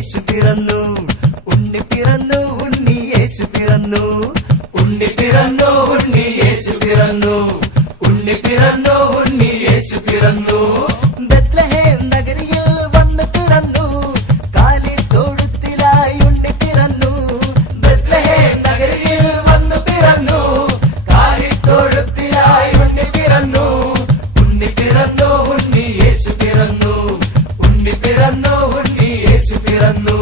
യേശു പിറന്നു, ഉണ്ണി പിറന്നു, ഉണ്ണി യേശു പിറന്നു, ഉണ്ണി പിറന്നു, ഉണ്ണി യേശു പിറന്നു, ഉണ്ണി പിറന്നു, ഉണ്ണി യേശു പിറന്നു. ബെത്ലഹേം നഗരിയിൽ വന്നു പിറന്നു, കാലിത്തൊഴുത്തിലായി ഉണ്ണി പിറന്നു. ബെത്ലഹേം നഗരിയിൽ വന്നു പിറന്നു, കാലിത്തൊഴുത്തിലായി ഉണ്ണി പിറന്നു. ഉണ്ണി പിറന്നു, ഉണ്ണി യേശു പിറന്നു, ഉണ്ണി പിറന്നു, ഉണ്ണി യേശു പിറന്നു.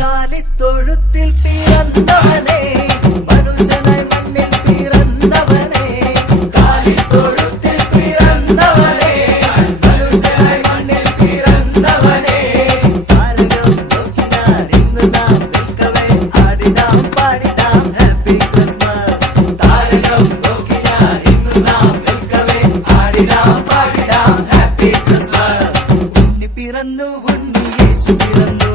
കാലിത്തൊഴുത്തിൽ പിറന്നവനേ, മനുഷ്യനായി മണ്ണിൽ പിറന്നവനേ. കാലിത്തൊഴുത്തിൽ പിറന്നവനേ, മനുഷ്യനായി മണ്ണിൽ പിറന്നവനേ. താരകം നോക്കിനാൻ ഇന്ന് നാം നിൽക്കവേ, ആടിനാം പാടിനാം ഹാപ്പി ക്രിസ്മസ്. താരകം നോക്കിനാൻ ഇന്ന് നാം നിൽക്കവേ, ആടിനാം പാടിനാം ഹാപ്പി ക്രിസ്മസ്. ഉണ്ണി പിറന്നു, ഉണ്ണി യേശു പിറന്നു,